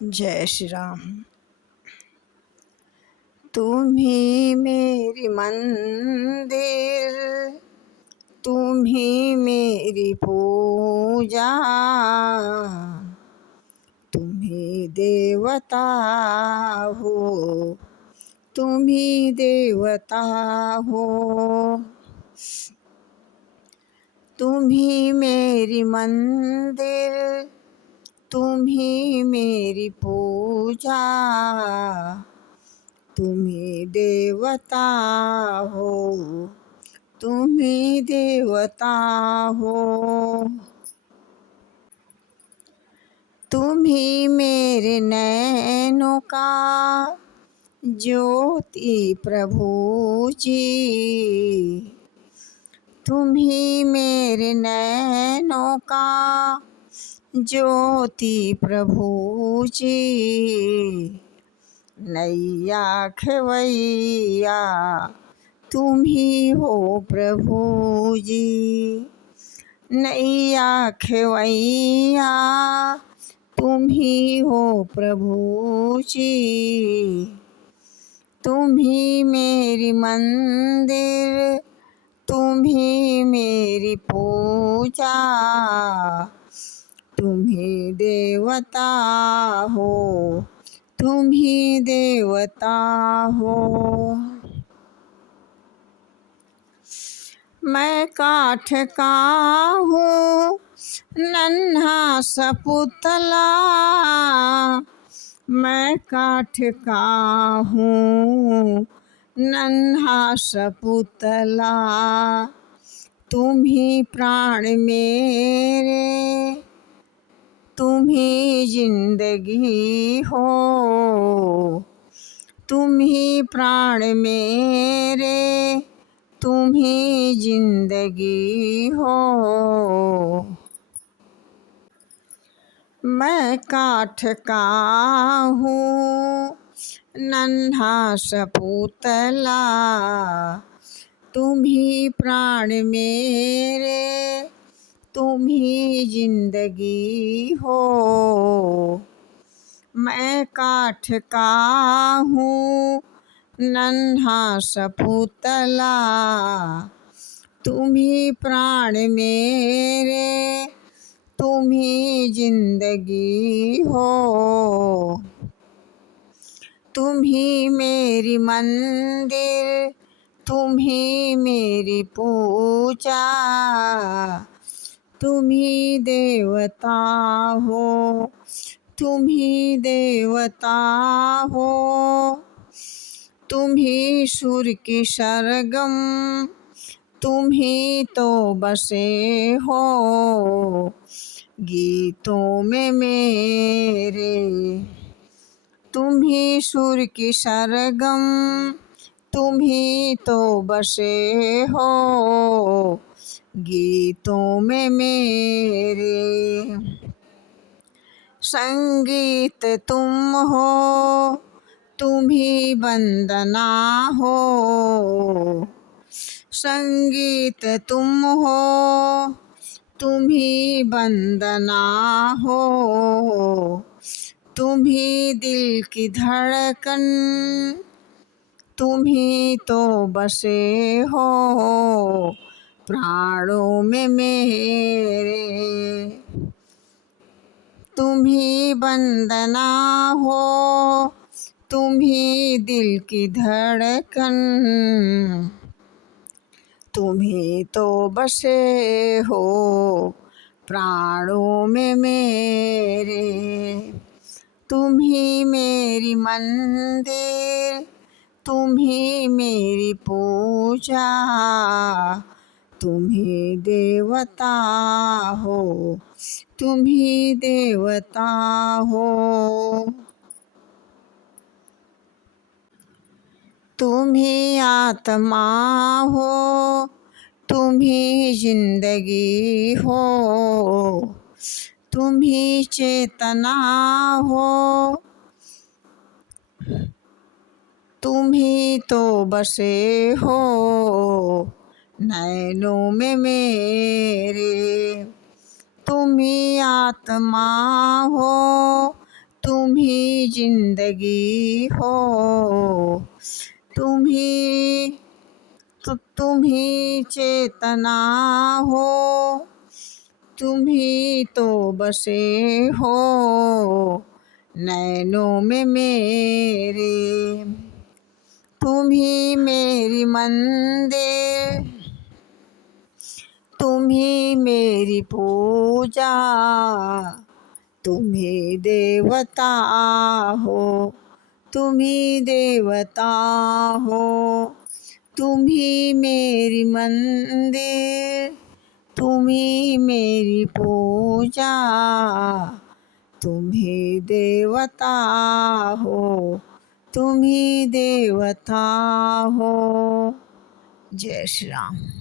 जय श्री राम। तुम ही मेरी मंदिर, तुम ही मेरी पूजा, तुम ही देवता हो, तुम ही देवता हो। तुम ही मेरी मंदिर, तुम ही मेरी पूजा, तुम ही देवता हो, तुम ही देवता हो। तुम ही मेरे नैनों का ज्योति प्रभु जी, तुम ही मेरे नैनों का ज्योति प्रभु जी। नैया खेवैया तुम ही हो प्रभु जी, नैया खेवैया तुम ही हो प्रभु जी। तुम ही मेरी मंदिर, तुम ही मेरी पूजा, तुम ही देवता हो, तुम ही देवता हो। मैं काठ का हूँ नन्हा सा पुतला, मैं काठ का हूँ नन्हा सा पुतला, तुम ही प्राण मेरे, तुम ही जिंदगी हो, तुम ही प्राण मेरे, तुम ही जिंदगी हो। मैं काठ का हूँ नन्हा सा पुतला, तुम ही प्राण मेरे, तुम ही जिंदगी हो। मैं काठ का हूँ नन्हा सा पुतला, तुम ही प्राण मेरे, तुम ही जिंदगी हो। तुम ही मेरी मंदिर, तुम ही मेरी पूजा, तुम ही देवता हो, तुम ही देवता हो। तुम ही सुर की सरगम, तुम ही तो बसे हो गीतों में मेरे। तुम ही सुर की सरगम, तुम ही तो बसे हो गीतों में मेरे। संगीत तुम हो, तुम ही वंदना हो, संगीत तुम हो, तुम ही वंदना हो। तुम ही दिल की धड़कन, तुम ही तो बसे हो प्राणों में मेरे। तुम ही वंदना हो, तुम ही दिल की धड़कन, तुम ही तो बसे हो प्राणों में मेरे। तुम ही मेरी मंदिर, तुम ही मेरी पूजा, तुम ही देवता हो, तुम ही देवता हो। तुम ही आत्मा हो, तुम ही जिंदगी हो, तुम ही चेतना हो, तुम ही तो बसे हो नैनों में मेरे। तुम ही आत्मा हो, तुम ही जिंदगी हो, तुम ही तुम ही चेतना हो, तुम ही तो बसे हो नैनों में मेरे। तुम ही मेरी मंदिर, तुम ही मेरी पूजा, तुम ही देवता हो, तुम ही देवता हो। तुम ही मेरी मंदिर, तुम ही मेरी पूजा, तुम ही देवता हो, तुम ही देवता हो। जय श्री राम।